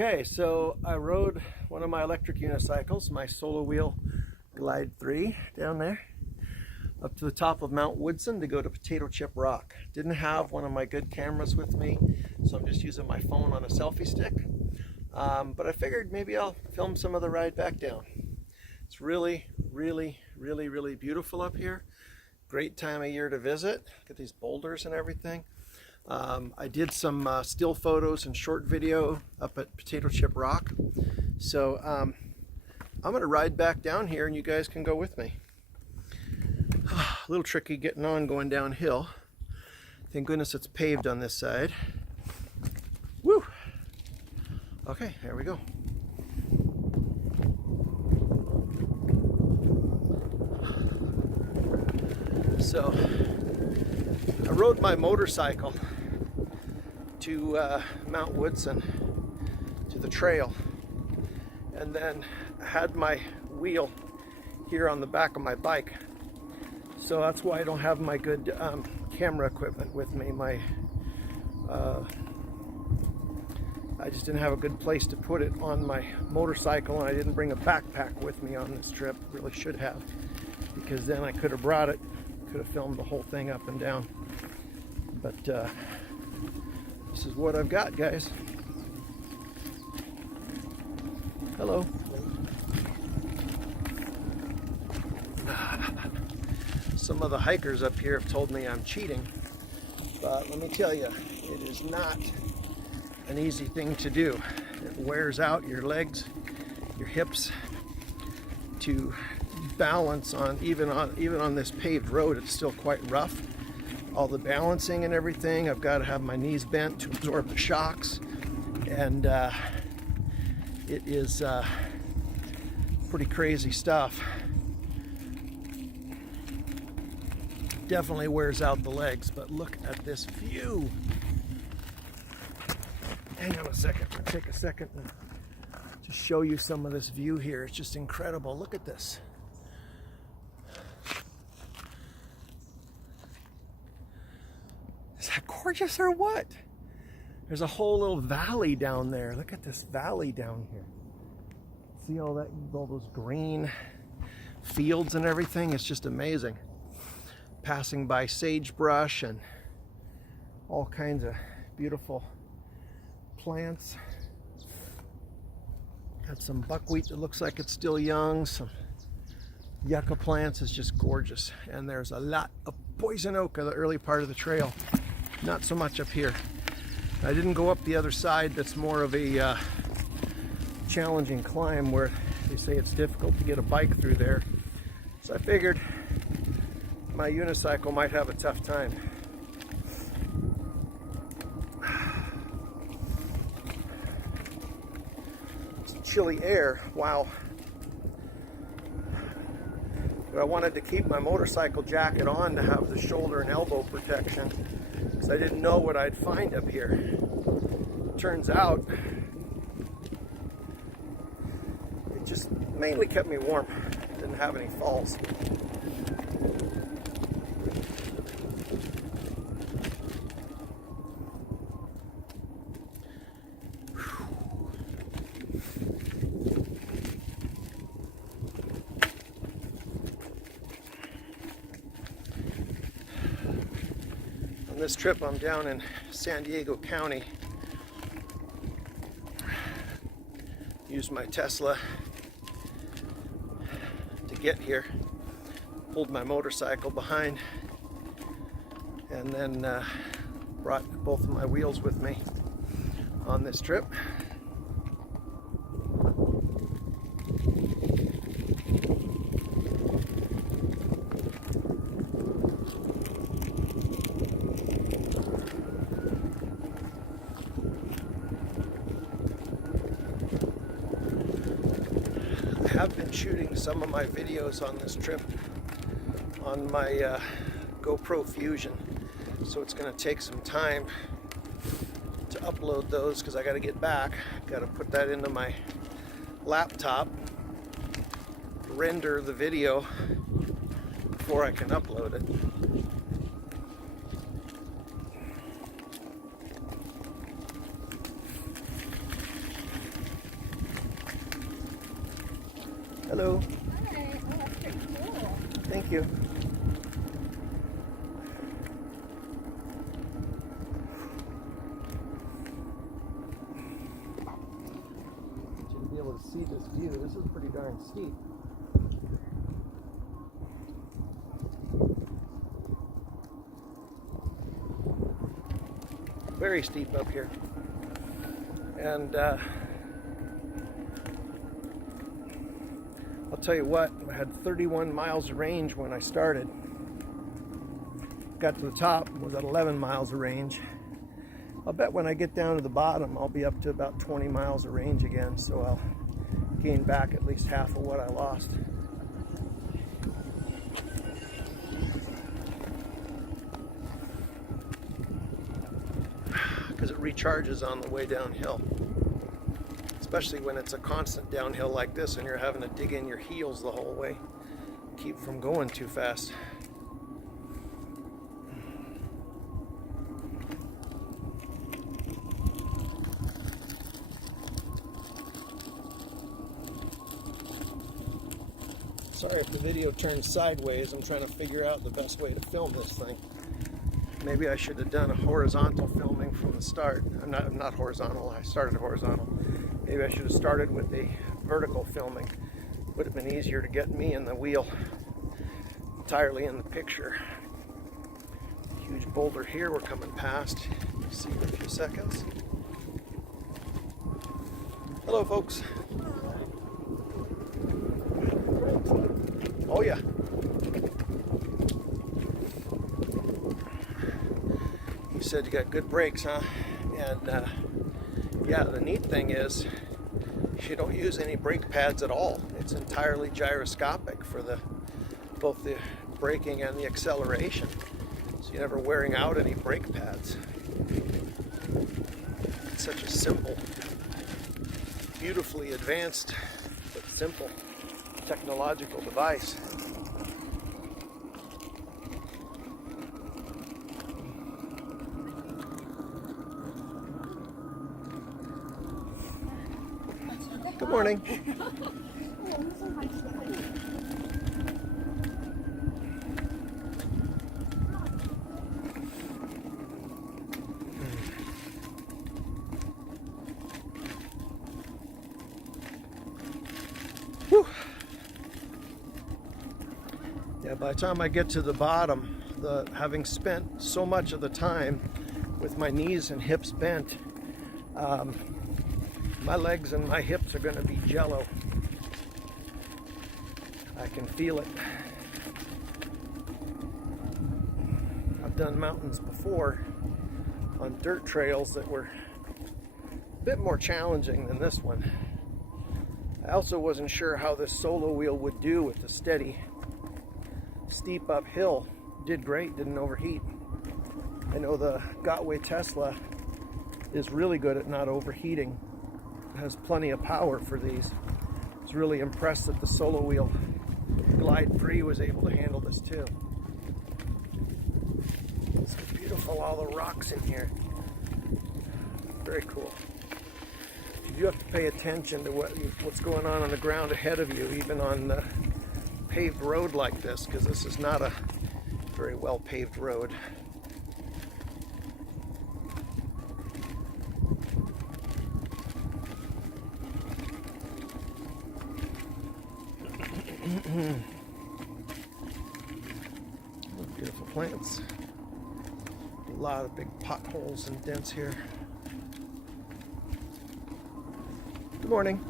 Okay, so I rode one of my electric unicycles, my Solowheel Glide3 down there, up to the top of Mount Woodson to go to Potato Chip Rock. Didn't have one of my good cameras with me, so I'm just using my phone on a selfie stick. But I figured maybe I'll film some of the ride back down. It's really beautiful up here. Great time of year to visit. Look at these boulders and everything. I did some still photos and short video up at Potato Chip Rock. So I'm going to ride back down here and you guys can go with me. A little tricky getting on going downhill. Thank goodness it's paved on this side. Woo! Okay, here we go. So I rode my motorcycle to Mount Woodson, to the trail, and then I had my wheel here on the back of my bike. So that's why I don't have my good camera equipment with me. I just didn't have a good place to put it on my motorcycle, and I didn't bring a backpack with me on this trip. Really should have, because then I could have brought it, could have filmed the whole thing up and down. But this is what I've got, guys. Hello. Some of the hikers up here have told me I'm cheating, but let me tell you, it is not an easy thing to do. It wears out your legs, your hips, to balance on even on this paved road. It's still quite rough. All the balancing and everything, I've got to have my knees bent to absorb the shocks, and it is pretty crazy stuff. Definitely wears out the legs, but look at this view. Hang on a second, I'll take a second and just show you some of this view here. It's just incredible. Look at this. Is that gorgeous or what? There's a whole little valley down there. Look at this valley down here. See all those green fields and everything? It's just amazing. Passing by sagebrush and all kinds of beautiful plants. Got some buckwheat that looks like it's still young, some yucca plants. Is just gorgeous. And there's a lot of poison oak in the early part of the trail. Not so much up here. I didn't go up the other side. That's more of a challenging climb where they say it's difficult to get a bike through there. So I figured my unicycle might have a tough time. It's chilly air, wow. But I wanted to keep my motorcycle jacket on to have the shoulder and elbow protection, because I didn't know what I'd find up here. Turns out it just mainly kept me warm. Didn't have any falls. On this trip, I'm down in San Diego County. Used my Tesla to get here. Pulled my motorcycle behind, and then brought both of my wheels with me on this trip. I have been shooting some of my videos on this trip on my GoPro Fusion, so it's going to take some time to upload those because I got to get back. Got to put that into my laptop, render the video before I can upload it. Hello. Hi. Oh, that's pretty cool. Thank you. To be able to see this view, this is pretty darn steep. Very steep up here. And I'll tell you what, I had 31 miles of range when I started. Got to the top, was at 11 miles of range. I'll bet when I get down to the bottom, I'll be up to about 20 miles of range again, so I'll gain back at least half of what I lost. Because it recharges on the way downhill. Especially when it's a constant downhill like this and you're having to dig in your heels the whole way. Keep from going too fast. Sorry if the video turns sideways. I'm trying to figure out the best way to film this thing. Maybe I should have done a horizontal filming from the start. Not horizontal, I started horizontal. Maybe I should have started with the vertical filming. Would have been easier to get me and the wheel entirely in the picture. Huge boulder here we're coming past. You'll see in a few seconds. Hello folks. Oh yeah. You said you got good brakes, huh? And yeah, the neat thing is you don't use any brake pads at all. It's entirely gyroscopic for both the braking and the acceleration. So you're never wearing out any brake pads. It's such a simple, beautifully advanced, but simple technological device. Good morning. Whew. Yeah, by the time I get to the bottom, having spent so much of the time with my knees and hips bent, my legs and my hips are going to be jello. I can feel it. I've done mountains before on dirt trails that were a bit more challenging than this one. I also wasn't sure how this solo wheel would do with the steady, steep uphill. Did great, didn't overheat. I know the Gotway Tesla is really good at not overheating. Has plenty of power for these. I was really impressed that the Solowheel Glide3 was able to handle this too. It's beautiful, all the rocks in here. Very cool. You do have to pay attention to what's going on the ground ahead of you, even on a paved road like this, because this is not a very well paved road. Beautiful plants. A lot of big potholes and dents here. Good morning.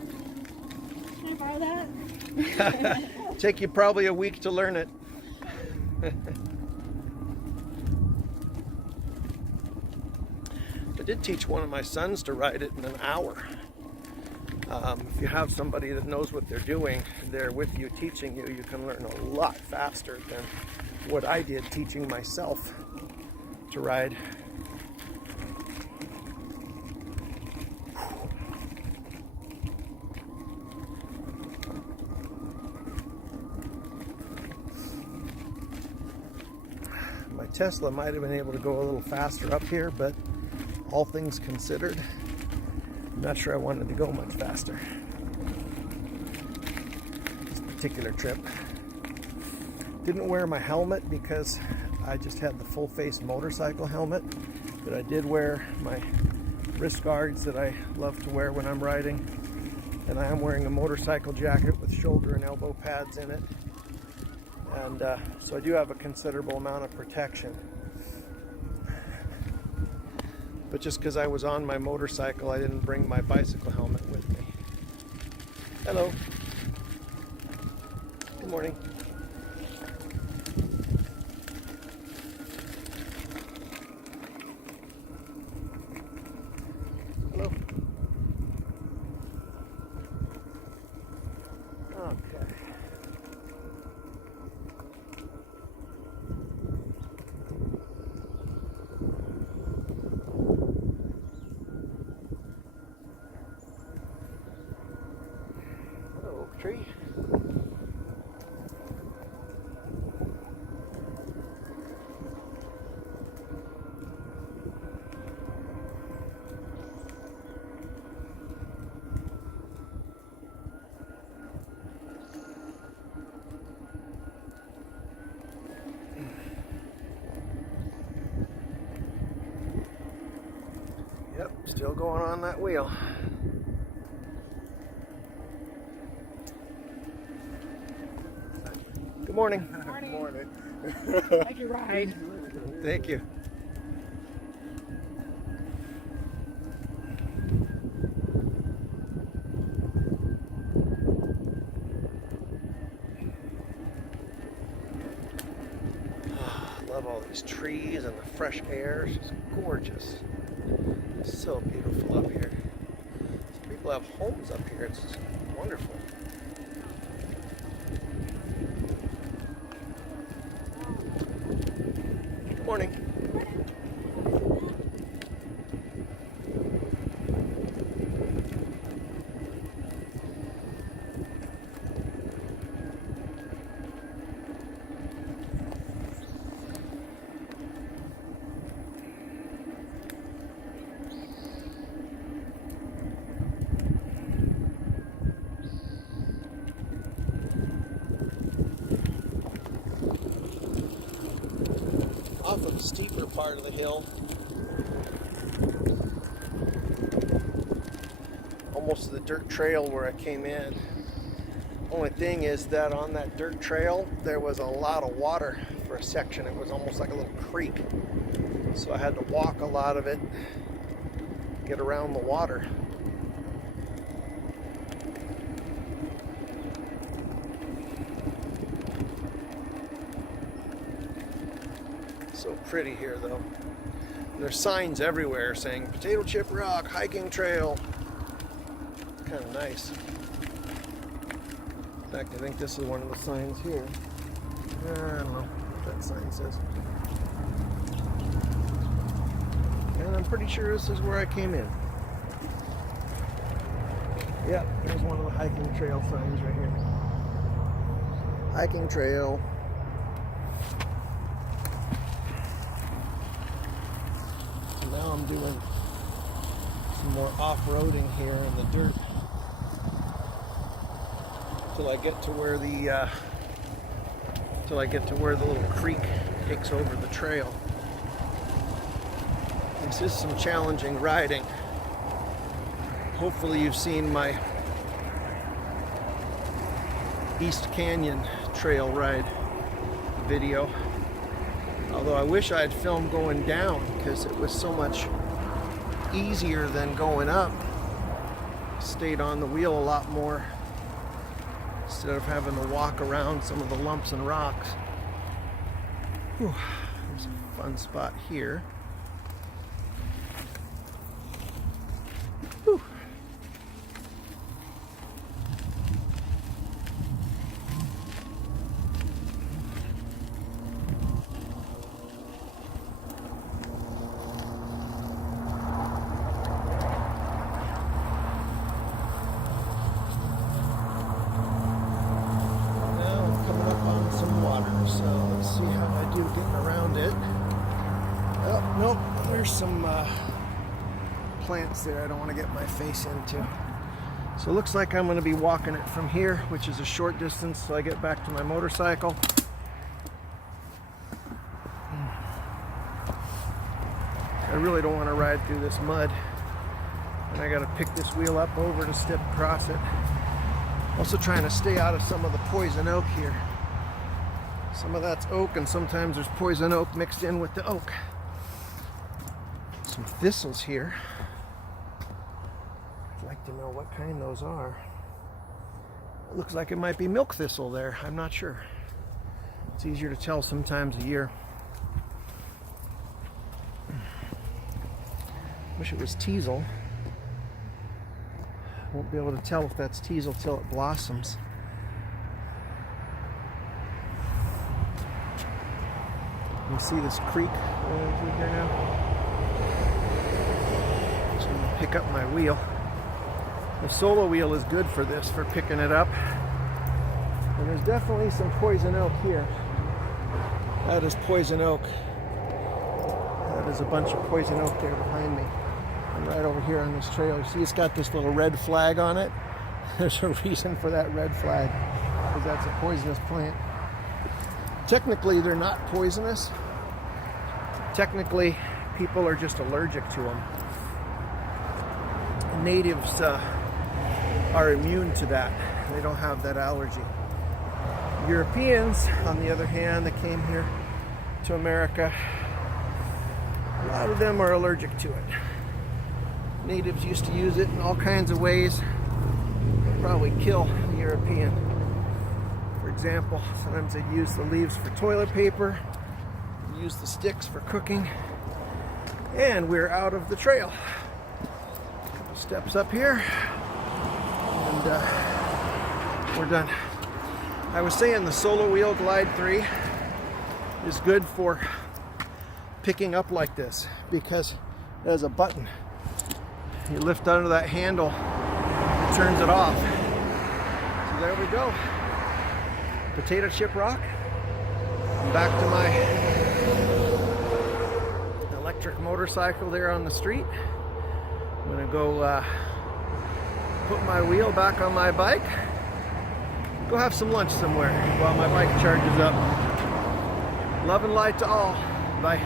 Can I borrow that? Take you probably a week to learn it. I did teach one of my sons to ride it in an hour. If you have somebody that knows what they're doing, they're with you, teaching you, you can learn a lot faster than what I did teaching myself to ride. My Tesla might have been able to go a little faster up here, but all things considered, I'm not sure I wanted to go much faster. particular trip. Didn't wear my helmet because I just had the full face motorcycle helmet, but I did wear my wrist guards that I love to wear when I'm riding, and I am wearing a motorcycle jacket with shoulder and elbow pads in it, and so I do have a considerable amount of protection. But just because I was on my motorcycle, I didn't bring my bicycle helmet with me. Hello. Good morning. Hello. Okay. Hello, oak tree. Yep, still going on that wheel. Good morning. Morning. Morning. Like your ride. Thank you. Love all these trees and the fresh air. It's just gorgeous. It's so beautiful up here. Some people have homes up here. It's just wonderful. Good morning. Off of the steeper part of the hill, almost to the dirt trail where I came in. Only thing is that on that dirt trail there was a lot of water for a section. It was almost like a little creek, so I had to walk a lot of it, get around the water. So pretty here though. And there's signs everywhere saying Potato Chip Rock hiking trail. Kind of nice. In fact, I think this is one of the signs here. I don't know what that sign says. And I'm pretty sure this is where I came in. Yeah, there's one of the hiking trail signs right here. Hiking trail. Now I'm doing some more off-roading here in the dirt till I get to where the little creek takes over the trail. This is some challenging riding. Hopefully you've seen my East Canyon trail ride video. Although I wish I had filmed going down because it was so much easier than going up. Stayed on the wheel a lot more instead of having to walk around some of the lumps and rocks. Whew. There's a fun spot here. Whew. There's some plants there I don't want to get my face into. So it looks like I'm going to be walking it from here, which is a short distance till I get back to my motorcycle. I really don't want to ride through this mud, and I got to pick this wheel up over to step across it. Also trying to stay out of some of the poison oak here. Some of that's oak, and sometimes there's poison oak mixed in with the oak. Some thistles here. I'd like to know what kind those are. It looks like it might be milk thistle there. I'm not sure. It's easier to tell sometimes a year. Wish it was teasel. Won't be able to tell if that's teasel till it blossoms. You see this creek running through here now? So I'm going to pick up my wheel. The solo wheel is good for this, for picking it up. And there's definitely some poison oak here. That is poison oak. That is a bunch of poison oak there behind me. And right over here on this trail, you see it's got this little red flag on it. There's a reason for that red flag, because that's a poisonous plant. Technically, they're not poisonous. Technically, people are just allergic to them. Natives are immune to that. They don't have that allergy. Europeans, on the other hand, that came here to America, a lot of them are allergic to it. Natives used to use it in all kinds of ways. They'd probably kill the European. For example, sometimes they'd use the leaves for toilet paper, use the sticks for cooking, and we're out of the trail. Couple steps up here, and we're done. I was saying the Solowheel Glide3 is good for picking up like this because it has a button. You lift under that handle, it turns it off. So there we go. Potato chip rock. I'm back to my electric motorcycle there on the street. I'm gonna go put my wheel back on my bike. Go have some lunch somewhere while my bike charges up. Love and light to all. Bye.